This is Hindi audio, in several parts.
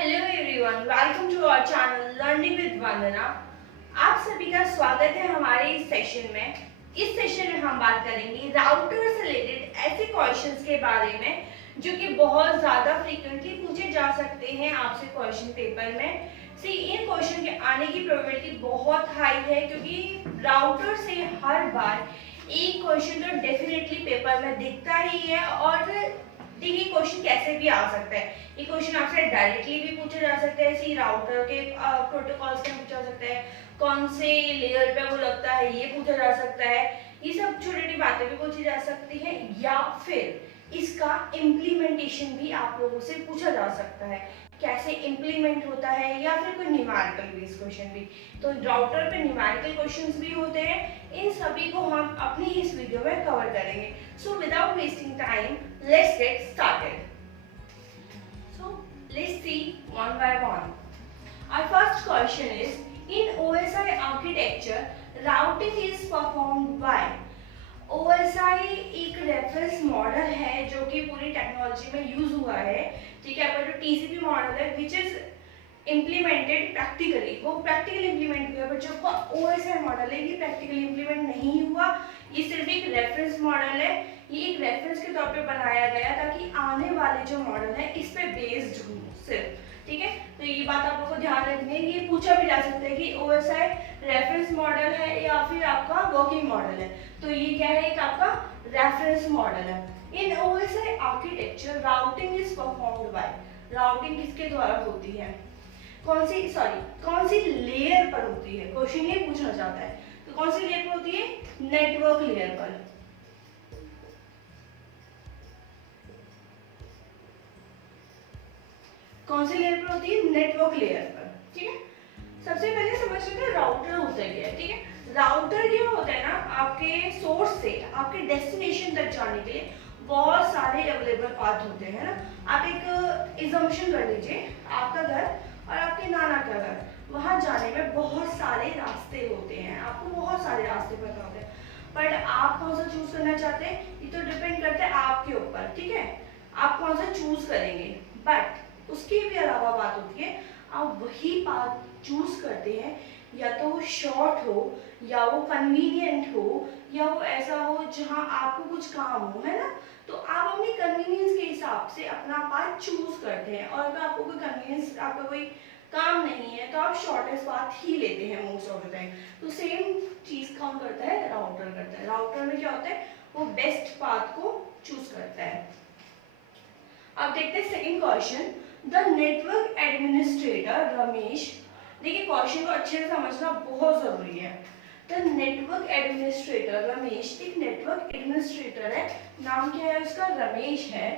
Hello everyone, welcome to our channel learning with Vandana. आप सभी का स्वागत है हमारे इस सेशन में। इस सेशन में हम बात करेंगे राउटर से रिलेटेड ऐसे क्वेश्चंस के बारे में जो कि बहुत ज़्यादा फ्रीक्वेंटली पूछे जा सकते हैं आपसे क्वेश्चन पेपर में। इन क्वेश्चन के आने की प्रोबेबिलिटी बहुत हाई है क्योंकि राउटर से हर बार एक क्वेश्चन तो डेफिनेटली पेपर में दिखता ही है। और देखिए क्वेश्चन कैसे भी आ सकता है। ये क्वेश्चन आपसे डायरेक्टली भी पूछा जा सकता है, इसी राउटर के प्रोटोकॉल्स में पूछा जा सकता है, कौन से लेयर पे वो लगता है ये पूछा जा सकता है, ये सब छोटी छोटी बातें भी पूछी जा सकती है, या फिर इसका इम्प्लीमेंटेशन भी आप लोगों से पूछा जा सकता है, कैसे इम्प्लीमेंट होता है, या फिर कोई न्यूमेरिकल बेस्ड क्वेश्चन भी। तो राउटर पे न्यूमेरिकल क्वेश्चंस भी होते हैं, इन सभी को हम अपनी इस वीडियो में कवर करेंगे। So without wasting time let's get started. So let's see one by one. Our first question is, in OSI architecture, routing is performed by। OSI एक रेफरेंस मॉडल है जो कि पूरी टेक्नोलॉजी में यूज हुआ है, ठीक है। पर जो TCP मॉडल है विच इज इम्प्लीमेंटेड प्रैक्टिकली, वो प्रैक्टिकली इम्प्लीमेंट हुआ, बट जो OSI मॉडल है ये प्रैक्टिकली इम्प्लीमेंट नहीं हुआ। ये सिर्फ एक रेफरेंस मॉडल है, ये एक रेफरेंस के तौर पे बनाया गया ताकि आने वाले जो मॉडल है इस पे बेस्ड हो सिर्फ, ठीक है। तो ये बात आप लोगों को ध्यान रखनी है। ये पूछा भी जा सकता है कि OSI रेफरेंस मॉडल है या फिर आपका वर्किंग मॉडल है। तो ये क्या है, एक आपका रेफरेंस मॉडल है। इन OSI architecture routing is performed by. Routing किसके द्वारा होती है, कौन सी लेयर पर होती है, क्वेश्चन ये पूछना चाहता है। तो कौन सी लेयर पर होती है, नेटवर्क लेयर पर। कौन सी लेयर पर होती है, नेटवर्क लेयर पर, ठीक है। सबसे पहले समझ लेते हैं राउटर होता क्या है, ठीक है। राउटर क्या होता है ना, आपके सोर्स से आपके डेस्टिनेशन तक जाने के लिए बहुत सारे अवेलेबल पाथ होते हैं ना। आप एक इजम्पशन कर लीजिए, आपका घर और आपके नाना का घर, वहां जाने में बहुत सारे रास्ते होते हैं, आपको बहुत सारे रास्ते पता होते हैं, पर आप कौन सा चूज करना चाहते हैं ये तो डिपेंड करता है आपके ऊपर, ठीक है। आप कौन सा चूज करेंगे, बट उसके भी अलावा बात होती है आप वही पाथ चूज करते हैं, या तो वो शॉर्ट हो, या वो कन्वीनियंट हो, या वो ऐसा हो जहां आपको कुछ काम हो, है ना। तो आप अपनी कन्वीनियंस के हिसाब से अपना पाथ चूज करते हैं, और अगर आपको कोई कन्वीनियंस, आपका कोई काम नहीं है तो आप शॉर्टेस्ट पाथ ही लेते हैं मोस्ट ऑफ द टाइम। तो सेम चीज काम करता है राउटर करता है। राउटर में क्या होता है, वो बेस्ट पाथ को चूज करता है। अब देखते हैं second question. The network administrator Ramesh, देखिए क्वेश्चन को अच्छे से समझना बहुत जरूरी है। द नेटवर्क एडमिनिस्ट्रेटर रमेश, एक नेटवर्क एडमिनिस्ट्रेटर है, नाम क्या है उसका, रमेश है,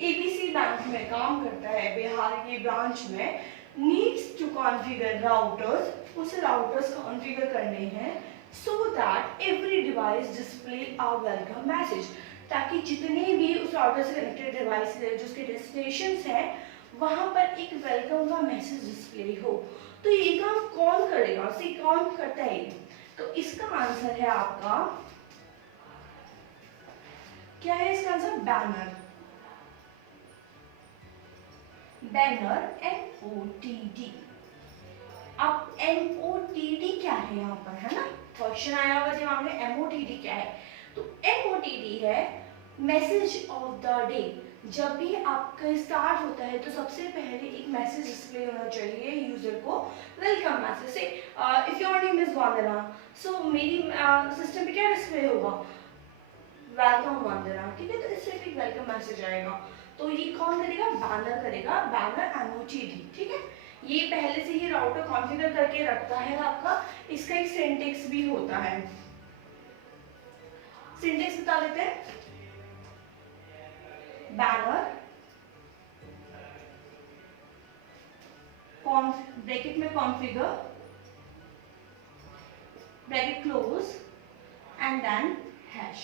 ABC बैंक में काम करता है, बिहार की ब्रांच में। नीड्स टू कॉन्फ़िगर राउटर्स, उसे राउटर्स कॉन्फ़िगर करने हैं, so that every device display a welcome message, ताकि जितने भी उस राउटर से कनेक्टेड डिवाइस है जो उसके डेस्टिनेशंस हैं वहां पर एक वेलकम का मैसेज डिस्प्ले हो। तो ये काम कौन करेगा, कौन करता है ये? तो इसका आंसर है आपका, क्या है इसका आंसर, बैनर। Banner MOTD। अब MOTD क्या है यहाँ पर, है ना, क्वेश्चन आया होगा दिमाग में, MOTD क्या है। तो MOTD है मैसेज ऑफ द डे। जब भी आपका स्टार्ट होता है तो सबसे पहले एक मैसेज डिस्प्ले होना चाहिए यूजर को, वेलकम मैसेज से। इफ योर नेम इज वंदना, सो मेरी सिस्टम पे क्या डिस्प्ले होगा, वेलकम वंदना, ठीक है। तो इससे एक वेलकम मैसेज आएगा। तो ये कौन करेगा, बैनर करेगा, बैनर MOTD, ठीक है। ये पहले से ही राउटर कॉन्फ़िगर करके रखता है आपका। इसका एक सिंटेक्स भी होता है, सिंटेक्स बता देते हैं। बैनर ब्रैकेट में configure, bracket close, and then hash,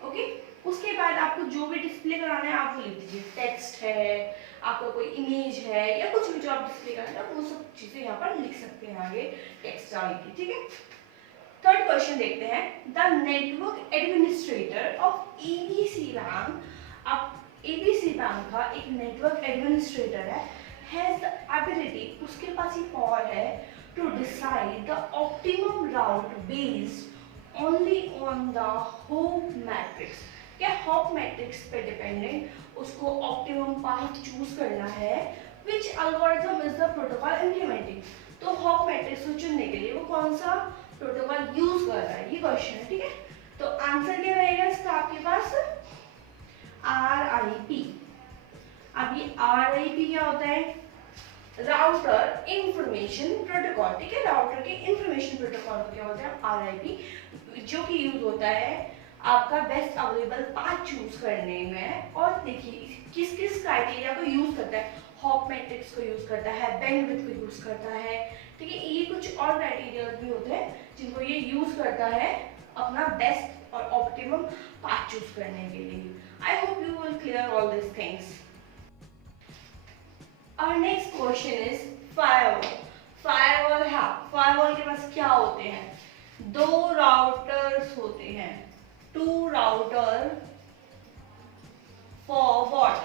okay. उसके बाद आपको जो भी डिस्प्ले कराना है आप वो लिख दीजिए, टेक्स्ट है, आपका कोई इमेज है, या कुछ भी जो आप डिस्प्ले करना है वो सब चीजें यहाँ पर लिख सकते हैं आगे टेक्स्ट डाल के, ठीक है। थर्ड क्वेश्चन देखते हैं। The network administrator of ABC bank, अब ABC बैंक का एक network administrator has the ability, उसके पास ये पावर है to decide the optimum route based only on the hop metrics. क्या होप मैट्रिक्स पे डिपेंडेंट उसको ऑप्टिमम पाथ चूज करना है, which algorithm is the protocol implementing. तो होप मैट्रिक्स को चुनने के लिए वो कौन सा प्रोटोकॉल यूज कर रहा है, ये क्वेश्चन है, ठीक है। तो आंसर क्या रहेगा इसका आपके पास, RIP। अब ये RIP क्या होता है, राउटर इंफॉर्मेशन प्रोटोकॉल, ठीक है। राउटर के इंफॉर्मेशन प्रोटोकॉल क्या होता है, RIP, जो कि यूज होता है आपका बेस्ट अवेलेबल पाथ चूज करने में। और देखिए किस किस क्राइटेरिया को यूज करता है, हॉप मैट्रिक्स को यूज करता है, बैंडविड्थ को यूज करता है, ठीक है। ये कुछ और क्राइटेरिया भी होते हैं जिनको ये यूज करता है अपना बेस्ट और ऑप्टिमम पाथ चूज करने के लिए। I hope you will clear all this things. Our next question is firewall. Firewall है, firewall के पास क्या होते हैं, दो राउटर्स होते हैं, two router for what,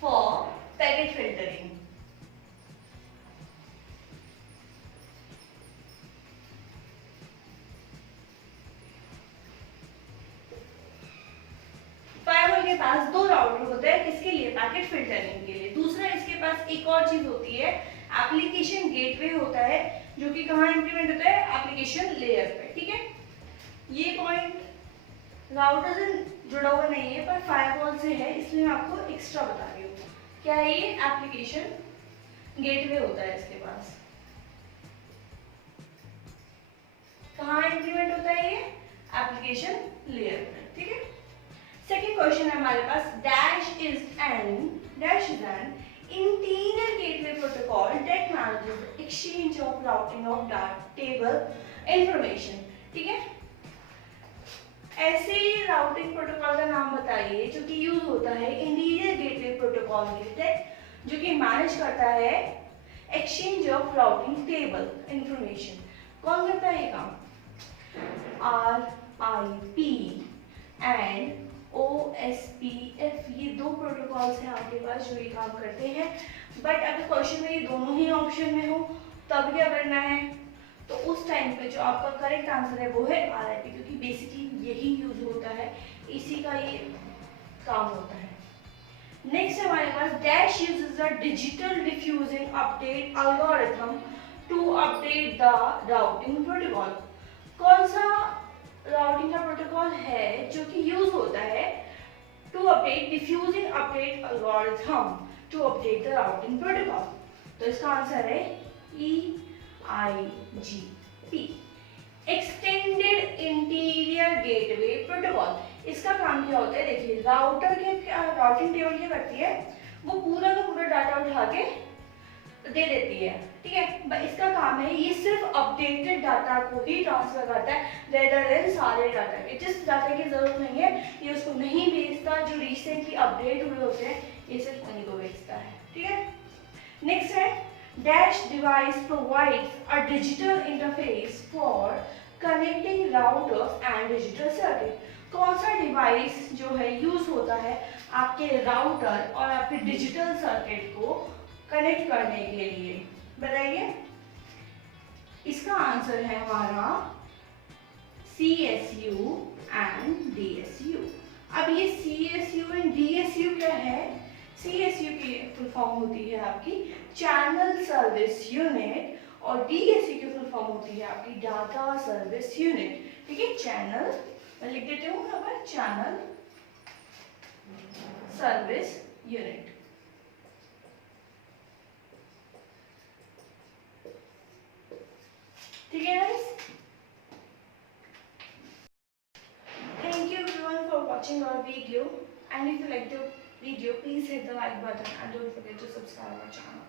for packet filtering। Firewall के पास दो राउटर होते हैं, किसके लिए, पैकेट फिल्टरिंग के लिए। दूसरा इसके पास एक और चीज होती है, एप्लीकेशन गेटवे होता है, जो कि कहाँ इंप्लीमेंट होता है, एप्लीकेशन लेयर पे, ठीक है। ये पॉइंट राउटर से जुड़ा हुआ नहीं है पर फायरवॉल से है, इसलिए मैं आपको एक्स्ट्रा बता रही हूँ। क्या है ये, एप्लीकेशन गेटवे होता है इसके पास। कहाँ इंप्लीमेंट होता है ये, एप्लीकेशन लेयर पे, ठीक है। सेकेंड क्वेश्चन है हमारे पास, dash is an interior gateway protocol that manages exchange of routing of table information, ठीक है। ऐसे राउटिंग प्रोटोकॉल का नाम बताइए जो कि यूज होता है इंटीरियर गेटवे प्रोटोकॉल के तहत, जो कि मैनेज करता है exchange of routing table information. कौन करता है ये काम, RIP एंड OSPF, ये दो प्रोटोकॉल्स हैं आपके पास जो ये काम करते हैं। बट अगर क्वेश्चन में ये दोनों ही ऑप्शन में हो तब क्या करना है, तो उस टाइम पे जो आपका करेक्ट आंसर है वो है RIP, क्योंकि बेसिकली यही यूज होता है, इसी का ये काम होता है। नेक्स्ट हमारे पास, dash uses the digital diffusing update algorithm to update the routing protocol. कौन सा राउटिंग का प्रोटोकॉल है जो कि यूज होता है to update diffusing update algorithm to update the routing protocol. तो इसका आंसर है EIGP, extended interior gateway protocol. इसका काम क्या होता है, देखिए राउटर के राउटिंग टेबल क्या करती है, वो पूरा का पूरा डाटा उठा के दे देती है, ठीक है। इसका काम है ये सिर्फ अपडेटेड डाटा को ही ट्रांसफर करता है, रेदर देन सारे डाटा के। जिस डाटा की जरूरत नहीं है ये उसको नहीं भेजता, जो रिसेंटली अपडेट हुए होते हैं ये सिर्फ उन्हीं को भेजता है, ठीक है। नेक्स्ट है, dash device provides a digital interface for connecting routers and digital circuit. कौन सा डिवाइस जो है यूज होता है आपके राउटर और आपके डिजिटल सर्किट को कनेक्ट करने के लिए, बताइए। इसका आंसर है हमारा CSU एंड DSU। अब ये CSU एंड DSU क्या है, CSU की फुल फॉर्म होती है आपकी चैनल सर्विस यूनिट, और DSU की फुल फॉर्म होती है आपकी डाटा सर्विस यूनिट, ठीक है। चैनल, मैं लिख देती हूँ यहाँ पर, चैनल सर्विस यूनिट। ठीक है guys, thank you everyone for watching our video, and if you like the video please hit the like button and don't forget to subscribe our channel.